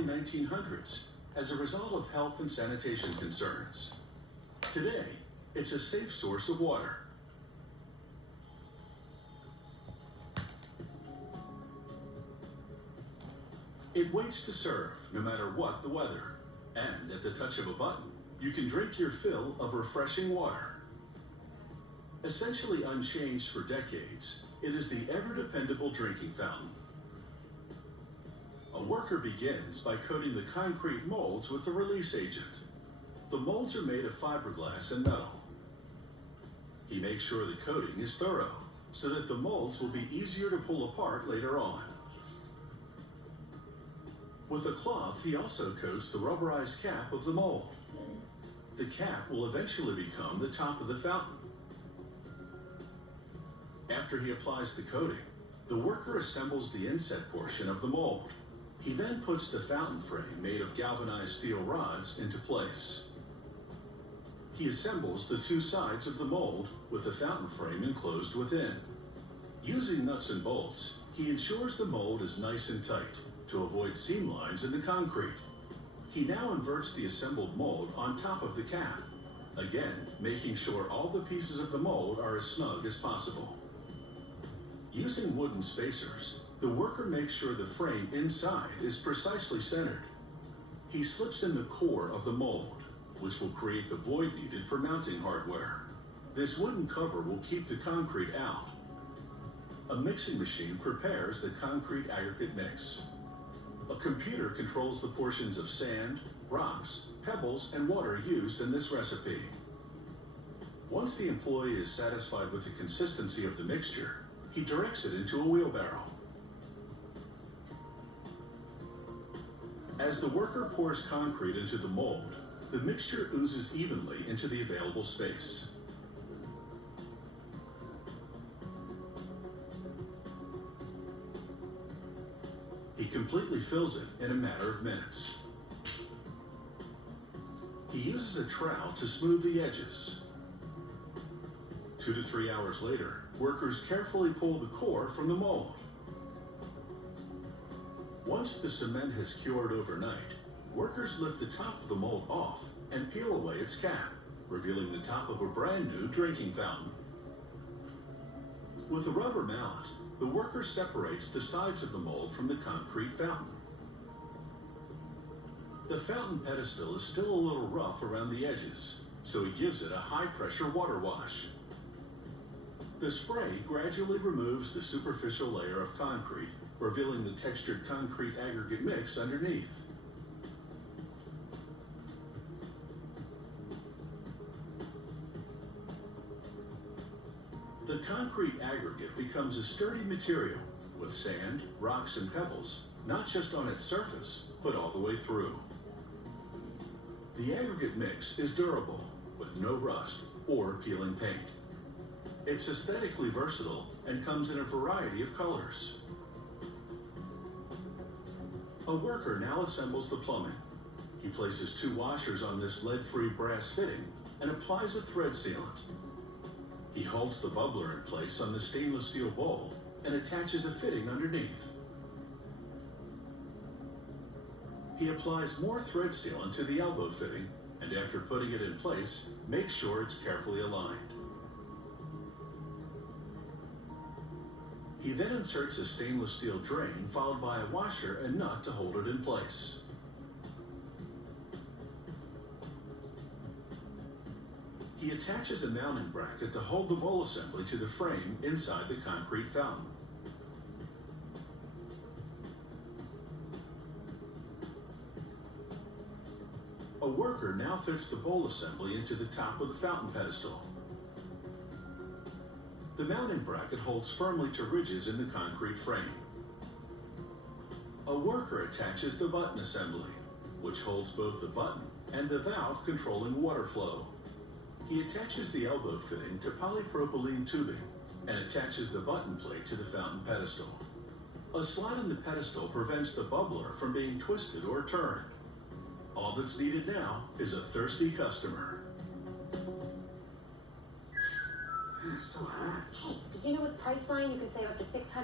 early 1900s as a result of health and sanitation concerns. Today, it's a safe source of water. It waits to serve no matter what the weather. And at the touch of a button, you can drink your fill of refreshing water. Essentially unchanged for decades, it is the ever-dependable drinking fountain. A worker begins by coating the concrete molds with the release agent. The molds are made of fiberglass and metal. He makes sure the coating is thorough so that the molds will be easier to pull apart later on. With a cloth, he also coats the rubberized cap of the mold. The cap will eventually become the top of the fountain. After he applies the coating, the worker assembles the inset portion of the mold. He then puts the fountain frame made of galvanized steel rods into place. He assembles the two sides of the mold with the fountain frame enclosed within. Using nuts and bolts, he ensures the mold is nice and tight to avoid seam lines in the concrete. He now inverts the assembled mold on top of the cap, again making sure all the pieces of the mold are as snug as possible. Using wooden spacers, the worker makes sure the frame inside is precisely centered. He slips in the core of the mold, which will create the void needed for mounting hardware. This wooden cover will keep the concrete out. A mixing machine prepares the concrete aggregate mix. A computer controls the portions of sand, rocks, pebbles, and water used in this recipe. Once the employee is satisfied with the consistency of the mixture, he directs it into a wheelbarrow. As the worker pours concrete into the mold, the mixture oozes evenly into the available space. He completely fills it in a matter of minutes. He uses a trowel to smooth the edges. 2 to 3 hours later, workers carefully pull the core from the mold. Once the cement has cured overnight, workers lift the top of the mold off and peel away its cap, revealing the top of a brand new drinking fountain. With a rubber mallet, the worker separates the sides of the mold from the concrete fountain. The fountain pedestal is still a little rough around the edges, so he gives it a high-pressure water wash. The spray gradually removes the superficial layer of concrete, revealing the textured concrete aggregate mix underneath. The concrete aggregate becomes a sturdy material with sand, rocks, and pebbles, not just on its surface, but all the way through. The aggregate mix is durable, with no rust or peeling paint. It's aesthetically versatile and comes in a variety of colors. A worker now assembles the plumbing. He places 2 washers on this lead-free brass fitting and applies a thread sealant. He holds the bubbler in place on the stainless steel bowl and attaches a fitting underneath. He applies more thread sealant to the elbow fitting, and after putting it in place, makes sure it's carefully aligned. He then inserts a stainless steel drain followed by a washer and nut to hold it in place. He attaches a mounting bracket to hold the bowl assembly to the frame inside the concrete fountain. A worker now fits the bowl assembly into the top of the fountain pedestal. The mounting bracket holds firmly to ridges in the concrete frame. A worker attaches the button assembly, which holds both the button and the valve controlling water flow. He attaches the elbow fitting to polypropylene tubing and attaches the button plate to the fountain pedestal. A slot in the pedestal prevents the bubbler from being twisted or turned. All that's needed now is a thirsty customer. So hot. Hey, did you know with Priceline you can save up to $600